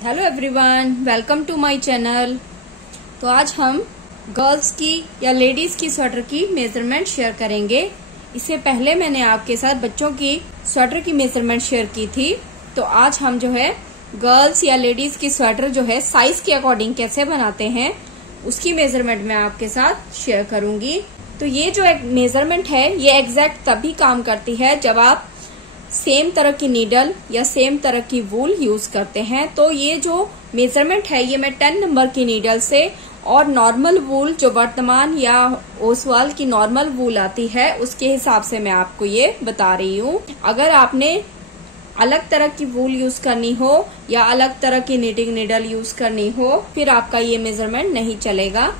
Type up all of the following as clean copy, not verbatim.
Hello everyone, welcome to my channel. तो आज हम गर्ल्स की या लेडीज की स्वेटर की मेजरमेंट शेयर करेंगे। इससे पहले मैंने आपके साथ बच्चों की स्वेटर की मेजरमेंट शेयर की थी। तो आज हम जो है गर्ल्स या लेडीज की स्वेटर जो है साइज के अकॉर्डिंग कैसे बनाते हैं उसकी मेजरमेंट मैं आपके साथ शेयर करूंगी। तो ये जो एक मेजरमेंट है ये एग्जैक्ट तभी काम करती है जब आप सेम तरह की नीडल या सेम तरह की वूल यूज करते हैं। तो ये जो मेजरमेंट है ये मैं 10 नंबर की नीडल से और नॉर्मल वूल जो वर्तमान या ओसवाल की नॉर्मल वूल आती है उसके हिसाब से मैं आपको ये बता रही हूँ। अगर आपने अलग तरह की वूल यूज करनी हो या अलग तरह की नीटिंग नीडल यूज करनी हो फिर आपका ये मेजरमेंट नहीं चलेगा।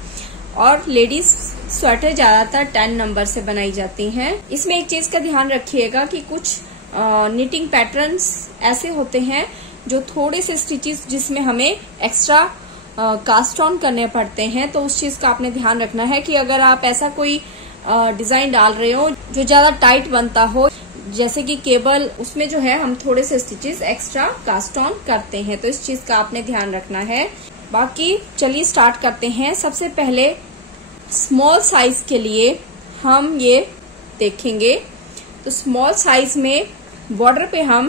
और लेडीज स्वेटर ज्यादातर 10 नंबर से बनाई जाती हैं। इसमें एक चीज का ध्यान रखिएगा कि कुछ निटिंग पैटर्न्स ऐसे होते हैं जो थोड़े से स्टिचेस जिसमें हमें एक्स्ट्रा कास्ट ऑन करने पड़ते हैं। तो उस चीज का आपने ध्यान रखना है कि अगर आप ऐसा कोई डिजाइन डाल रहे हो जो ज्यादा टाइट बनता हो जैसे कि केबल, उसमें जो है हम थोड़े से स्टिचेस एक्स्ट्रा कास्ट ऑन करते हैं। तो इस चीज का आपने ध्यान रखना है। बाकी चलिए स्टार्ट करते हैं। सबसे पहले स्मॉल साइज के लिए हम ये देखेंगे। तो स्मॉल साइज में बॉर्डर पे हम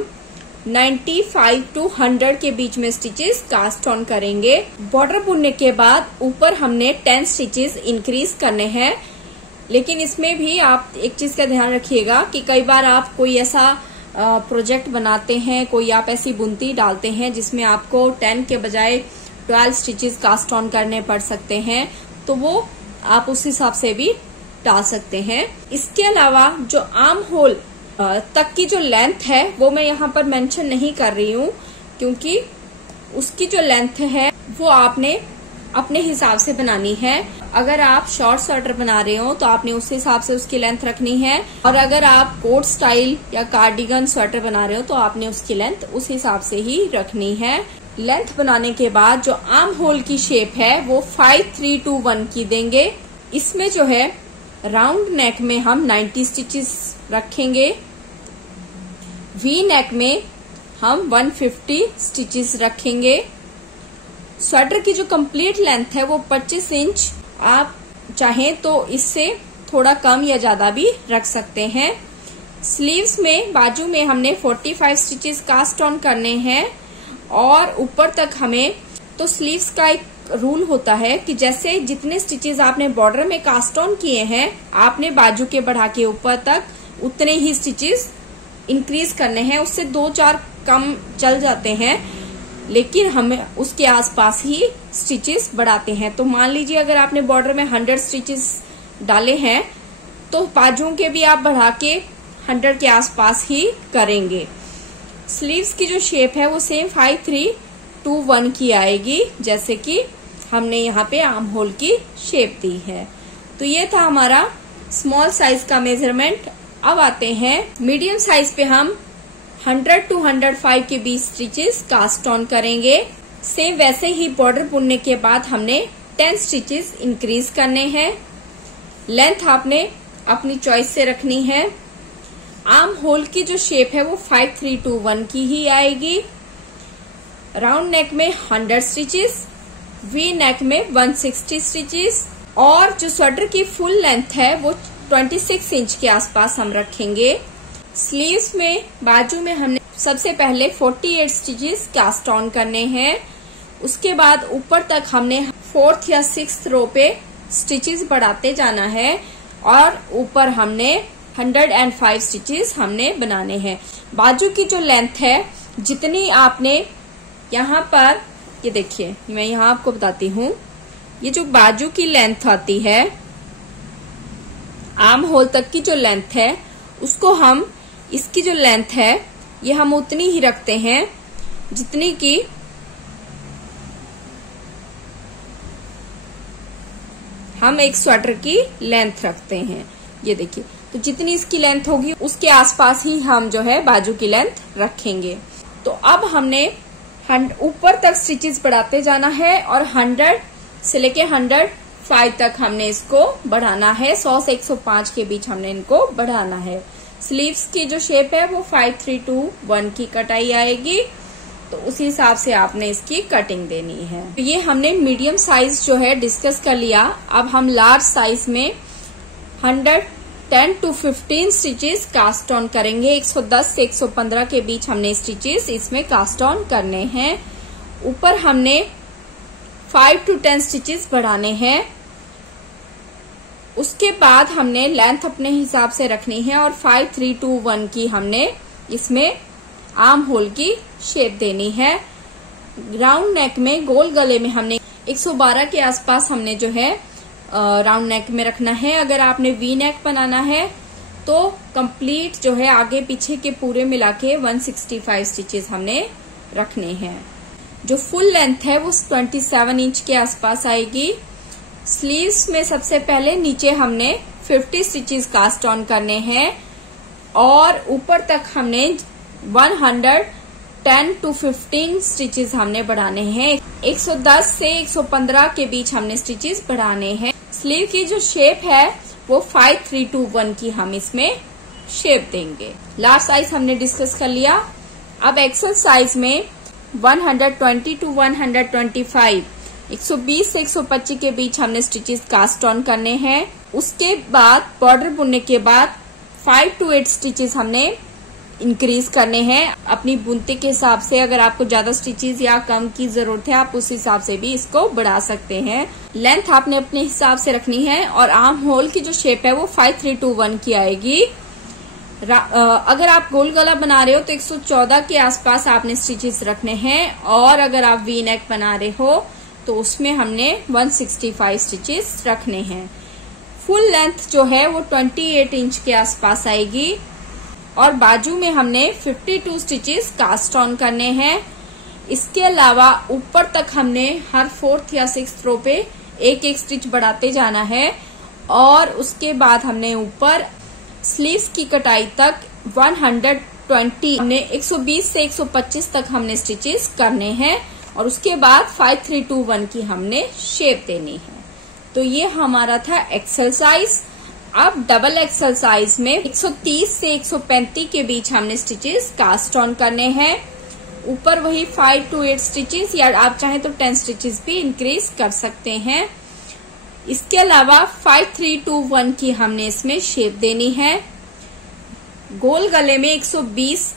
95 टू 100 के बीच में स्टिचेस कास्ट ऑन करेंगे। बॉर्डर बुनने के बाद ऊपर हमने 10 स्टिचेस इंक्रीज करने हैं। लेकिन इसमें भी आप एक चीज का ध्यान रखिएगा कि कई बार आप कोई ऐसा प्रोजेक्ट बनाते हैं, कोई आप ऐसी बुनती डालते हैं जिसमें आपको 10 के बजाय 12 स्टिचेस कास्ट ऑन करने पड़ सकते हैं। तो वो आप उस हिसाब से भी डाल सकते हैं। इसके अलावा जो आर्म होल तक की जो लेंथ है वो मैं यहाँ पर मेंशन नहीं कर रही हूँ क्योंकि उसकी जो लेंथ है वो आपने अपने हिसाब से बनानी है। अगर आप शॉर्ट स्वेटर बना रहे हो तो आपने उस हिसाब से उसकी लेंथ रखनी है, और अगर आप कोट स्टाइल या कार्डिगन स्वेटर बना रहे हो तो आपने उसकी लेंथ उस हिसाब से ही रखनी है। लेंथ बनाने के बाद जो आर्म होल की शेप है वो 5, 3, 2, 1 की देंगे। इसमें जो है राउंड नेक में हम 90 स्टिचेस रखेंगे। वी नेक में हम 150 स्टिचेस रखेंगे। स्वेटर की जो कंप्लीट लेंथ है वो 25 इंच, आप चाहें तो इससे थोड़ा कम या ज्यादा भी रख सकते हैं। स्लीव्स में बाजू में हमने 45 स्टिचेस कास्ट ऑन करने हैं और ऊपर तक हमें, तो स्लीव्स का एक रूल होता है कि जैसे जितने स्टिचेस आपने बॉर्डर में कास्ट ऑन किए हैं आपने बाजू के बढ़ा के ऊपर तक उतने ही स्टिचेस इंक्रीज करने हैं। उससे 2-4 कम चल जाते हैं लेकिन हमें उसके आसपास ही स्टिचेस बढ़ाते हैं। तो मान लीजिए अगर आपने बॉर्डर में 100 स्टिचेस डाले हैं तो बाजुओं के भी आप बढ़ा के 100 के आसपास ही करेंगे। स्लीव्स की जो शेप है वो सेम 5, 3, 2, 1 की आएगी जैसे कि हमने यहाँ पे आर्म होल की शेप दी है। तो ये था हमारा स्मॉल साइज का मेजरमेंट। अब आते हैं मीडियम साइज पे हम 100 टू 105 के बीच स्टिचेस कास्ट ऑन करेंगे। सेम वैसे ही बॉर्डर बुनने के बाद हमने 10 स्टिचेस इंक्रीज करने हैं। लेंथ आपने अपनी चॉइस से रखनी है। आर्म होल की जो शेप है वो 5, 3, 2, 1 की ही आएगी। राउंड नेक में 100 स्टिचेस, वी नेक में 160 स्टिचेस, और जो स्वेटर की फुल लेंथ है वो 26 इंच के आसपास हम रखेंगे। स्लीव्स में बाजू में हमने सबसे पहले 48 स्टिचेस कास्ट ऑन करने हैं। उसके बाद ऊपर तक हमने 4th या 6th रो पे स्टिचेस बढ़ाते जाना है और ऊपर हमने 105 स्टिचेस हमने बनाने हैं। बाजू की जो लेंथ है जितनी आपने यहाँ पर, ये देखिए मैं यहाँ आपको बताती हूँ, ये जो बाजू की लेंथ आती है आर्म होल तक की जो लेंथ है उसको हम, इसकी जो लेंथ है ये हम उतनी ही रखते हैं जितनी की हम एक स्वेटर की लेंथ रखते हैं। ये देखिए, तो जितनी इसकी लेंथ होगी उसके आसपास ही हम जो है बाजू की लेंथ रखेंगे। तो अब हमने ऊपर तक स्टिचेस बढ़ाते जाना है और 100 से लेके 105 तक हमने इसको बढ़ाना है। 100 से 105 के बीच हमने इनको बढ़ाना है। स्लीव्स की जो शेप है वो 5, 3, 2, 1 की कटाई आएगी। तो उसी हिसाब से आपने इसकी कटिंग देनी है। ये हमने मीडियम साइज जो है डिस्कस कर लिया। अब हम लार्ज साइज में 110 to 15 स्टिचेस कास्ट ऑन करेंगे। 110 से 115 के बीच हमने स्टिचेस इसमें कास्ट ऑन करने हैं। ऊपर हमने 5 to 10 स्टिचेस बढ़ाने हैं। उसके बाद हमने लेंथ अपने हिसाब से रखनी है और 5, 3, 2, 1 की हमने इसमें आर्म होल की शेप देनी है। राउंड नेक में, गोल गले में हमने 112 के आसपास हमने जो है राउंड नेक में रखना है। अगर आपने वी नेक बनाना है तो कंप्लीट जो है आगे पीछे के पूरे मिला के 165 स्टिचेस हमने रखने हैं। जो फुल लेंथ है वो 27 इंच के आसपास आएगी। स्लीव्स में सबसे पहले नीचे हमने 50 स्टिचेस कास्ट ऑन करने हैं और ऊपर तक हमने 110 to 15 स्टिचेस हमने बढ़ाने हैं। 110 से 115 के बीच हमने स्टिचेस बढ़ाने हैं। स्लीव की जो शेप है वो 5, 3, 2, 1 की हम इसमें शेप देंगे। लार्ज साइज हमने डिस्कस कर लिया। अब एक्सेल साइज में 120 to 125, 120 से 125 के बीच हमने स्टिचेस कास्ट ऑन करने हैं। उसके बाद बॉर्डर बुनने के बाद 5 to 8 स्टिचेस हमने इंक्रीज करने हैं। अपनी बुनते के हिसाब से अगर आपको ज्यादा स्टिचेस या कम की जरूरत है आप उस हिसाब से भी इसको बढ़ा सकते हैं। लेंथ आपने अपने हिसाब से रखनी है और आर्म होल की जो शेप है वो 5, 3, 2, 1 की आएगी। अगर आप गोल गला बना रहे हो तो 114 के आसपास आपने स्टिचेस रखने हैं और अगर आप वी नेक बना रहे हो तो उसमें हमने 165 स्टिचेस रखने हैं। फुल लेंथ जो है वो 28 इंच के आसपास आएगी और बाजू में हमने 52 स्टिचेस कास्ट ऑन करने हैं। इसके अलावा ऊपर तक हमने हर 4th या 6th रो पे एक एक स्टिच बढ़ाते जाना है और उसके बाद हमने ऊपर स्लीव्स की कटाई तक 120 हमने 120 से 125 तक हमने स्टिचेस करने हैं और उसके बाद 5, 3, 2, 1 की हमने शेप देनी है। तो ये हमारा था एक्सेल साइज। अब डबल एक्सेल साइज में 130 से 135 के बीच हमने स्टिचेस कास्ट ऑन करने हैं। ऊपर वही 5 to 8 स्टिचेस या आप चाहें तो 10 स्टिचेस भी इंक्रीज कर सकते हैं। इसके अलावा 5, 3, 2, 1 की हमने इसमें शेप देनी है। गोल गले में 120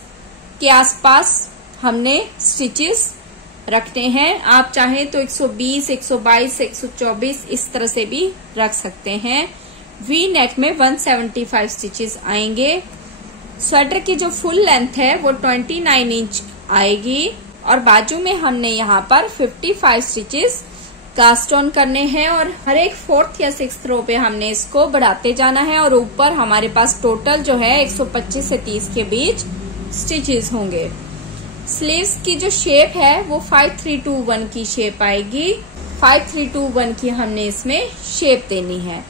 के आसपास हमने स्टिचेस रखते हैं। आप चाहें तो 120, 122, 124 इस तरह से भी रख सकते हैं। वी नेक में 175 स्टिचेस आएंगे। स्वेटर की जो फुल लेंथ है वो 29 इंच आएगी और बाजू में हमने यहाँ पर 55 स्टिचेस कास्ट ऑन करने हैं और हर एक 4th या 6th रो पे हमने इसको बढ़ाते जाना है और ऊपर हमारे पास टोटल जो है 125 से 30 के बीच स्टिचेस होंगे। स्लीव्स की जो शेप है वो 5, 3, 2, 1 की शेप आएगी। 5, 3, 2, 1 की हमने इसमें शेप देनी है।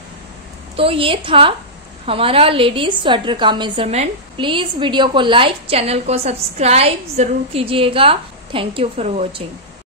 तो ये था हमारा लेडीज स्वेटर का मेजरमेंट। प्लीज वीडियो को लाइक, चैनल को सब्सक्राइब जरूर कीजिएगा। Thank you for watching.